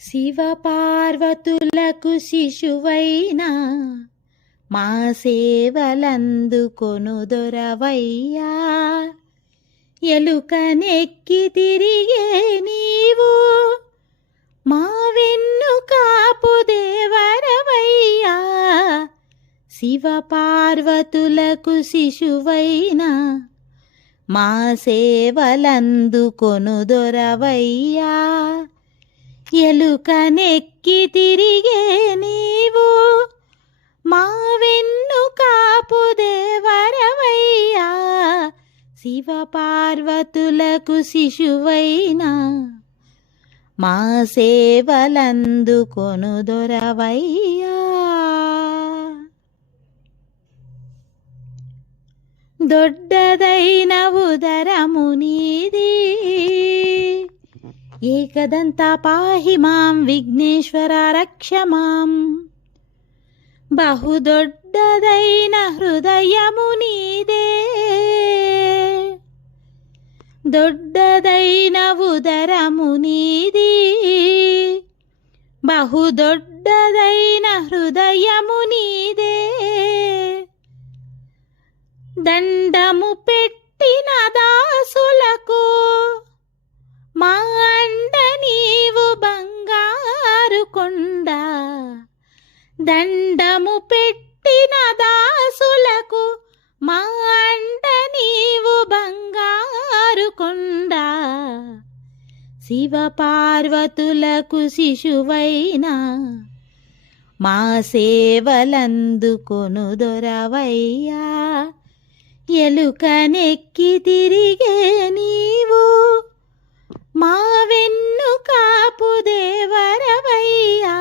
శివ పార్వతులకు శిశువైనా మా సేవలందుకొనుదొరవయ్యా. ఎలుకనెక్కి తిరిగే నీవు మా వెన్ను కాపు దేవరవయ్యా. శివ పార్వతులకు శిశువైనా మా సేవలందుకొనుదొరవయ్యా. ఎలుకనెక్కి తిరిగే నీవు మా వెన్ను కాపు దేవరవయ్యా. శివ పార్వతులకు శిశువైనా మా సేవలందుకొనుదొరవయ్యా. దొడ్డదైన ఉదరము నీది, ఏకదంత పాహి మాం విఘ్నేశ్వర రక్ష మాం. బహుదొడ్డదైన హృదయము నీదే, దొడ్డదైన ఉదరము నీది. బహుదొడ్డదైన హృదయము నీదే, దండము పెట్టిన దాసులకు మా అండ నీవు బంగారు కొండ. దండము పెట్టిన దాసులకు మా అండ నీవు బంగారు కొండ. శివ పార్వతులకు శిశువైనా మా సేవలందుకొనుదొరవయ్యా. ఎలుకనెక్కి తిరిగే నీవు మా వెన్ను కాపు దేవరవయ్యా.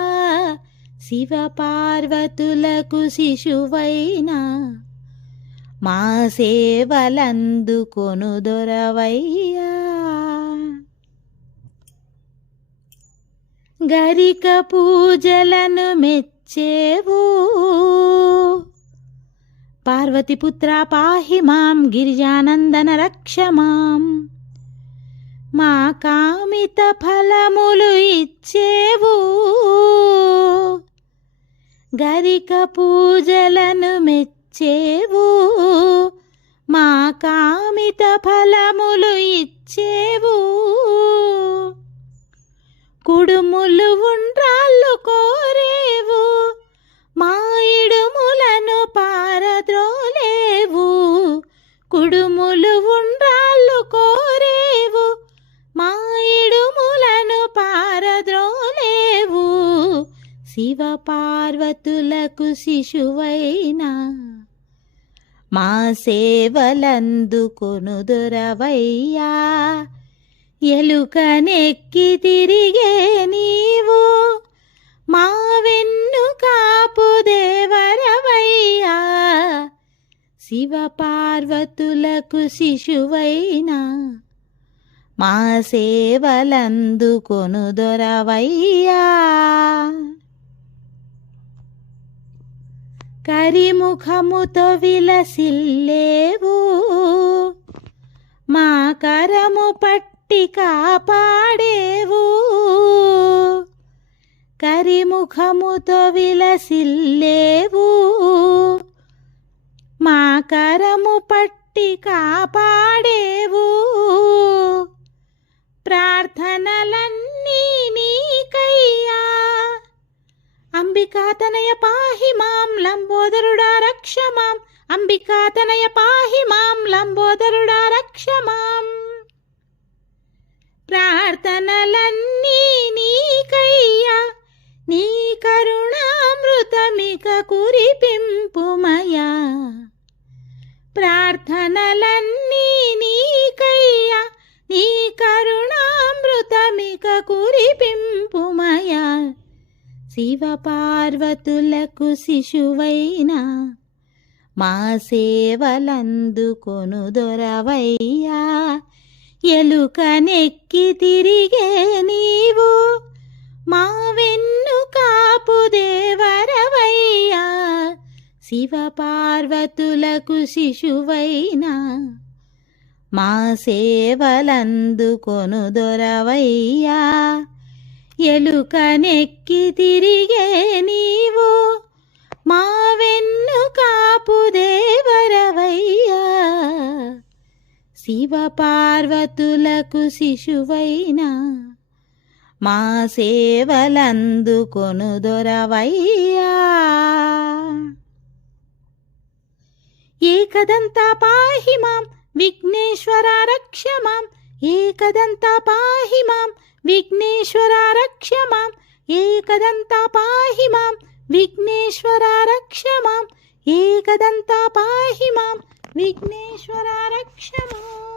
శివ పార్వతులకు శిశువైనా మా సేవలందుకొనుదొరవయ్యా. గరిక పూజలను మెచ్చేవు పార్వతీపుత్ర పాహి మాం. గిరిజానందన రక్ష మాం. మా కామిత ఫలములు ఇచ్చేవు, గరిక పూజలను మెచ్చేవు. మా కామిత ఫలములు ఇచ్చేవు, కుడుములు ఉండ్రాళ్ళు కోరేవు. మా ఇడుములను పారద్రోలేవు, కుడుములు ఉండ్రాళ్ళు కోరేవు. మా ఇడుములను పారద్రోలేవు. శివ పార్వతులకు శిశువైనా మా సేవలందుకొనుదొరవయ్యా. ఎలుకనెక్కి తిరిగే నీవు మా వెన్ను కాపు దేవరవయ్యా. శివ పార్వతులకు శిశువైనా మా సేవలందుకొనుదొరవయ్యా. కరిముఖముతో విలసిల్లేవు, మా కరము పట్టి కాపాడేవు. కరిముఖముతో విలసిల్లేవు, మా కరము పట్టి కాపాడేవు. ప్రార్థనలన్నీ నీకయ్యా. అంబికాతనయ పాహి మాం లంబోదరుడా రక్ష మాం. అంబికాతనయ పాహి మాం లంబోదరుడా రక్ష మాం. ప్రార్థనలన్నీ నీకయ్యా, నీ కరుణామృతమిక కురిపింపుమయా. ప్రార్థనలన్నీ నీకయ్యా, నీ కరుణామృతమిక కురిపింపుమయా. శివ పార్వతులకు శిశువైనా మా సేవలందుకొనుదొరవయ్యా. ఎలుకనెక్కి తిరిగే నీవు మా వెన్ను కాపు దేవరవయ్యా. శివ పార్వతులకు శిశువైనా మా సేవలందుకొనుదొరవయ్యా. ఎలుకనెక్కి తిరిగే నీవు మా వెన్ను కాపు దేవరవయ్యా శివ పార్వతులకు శిశువైనా మా సేవలందుకొను దొరవయ్యా ఏకదంతా పాహి మాం విఘ్నేశ్వర రక్ష మాం ఏకదంతా పాహి మాం విఘ్నేశ్వర రక్ష మాం ఏకదంతా పాహి మాం విఘ్నేశ్వర రక్ష మాం ఏకదంతా పాహి మాం విఘ్నేశ్వర రక్ష మాం